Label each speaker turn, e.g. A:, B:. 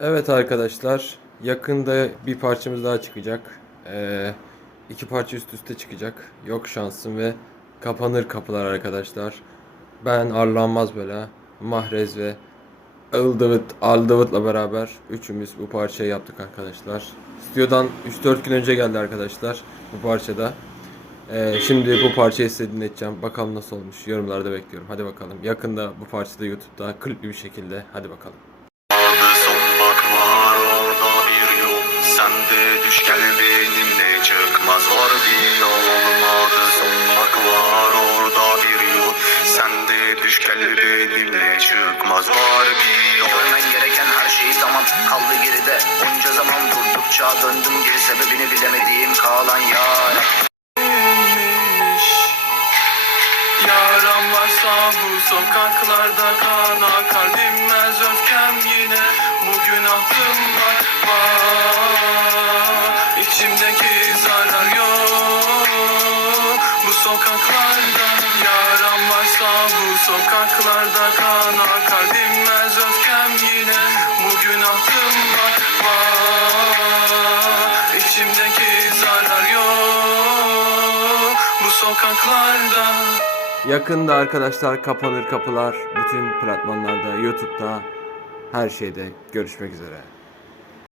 A: Evet arkadaşlar, yakında bir parçamız daha çıkacak. Ee, iki parça üst üste çıkacak. Yok şansım ve kapanır kapılar arkadaşlar. Ben Arlanmaz Bela, Mahrez ve Ildavıt, Aldavıt'la beraber üçümüz bu parçayı yaptık arkadaşlar. Stüdyodan 3-4 gün önce geldi arkadaşlar bu parçada. Ee, şimdi bu parçayı size dinleteceğim. Bakalım nasıl olmuş. Yorumlarda bekliyorum. Hadi bakalım. Yakında bu parçada YouTube'da klipli bir şekilde. Hadi bakalım.
B: Var orada bir yol Sen de düş gel benimle çıkmaz var bir yol Adı son bak var orada bir yol. Sen de düş gel benimle çıkmaz var bir yol.
C: Görmen gereken her şey zaman kaldı geride. Onca zaman durdukça döndüm geri sebebini bilemediğim kalan yara
D: Yaram varsa bu sokaklarda kan akar Bu sokaklarda Yaram varsa bu sokaklarda kan akar dinmez öfkem yine Bugün var var İçimdeki zarar yok Bu sokaklarda.
A: Yakında arkadaşlar kapanır kapılar. Bütün platformlarda, YouTube'da, her şeyde görüşmek üzere.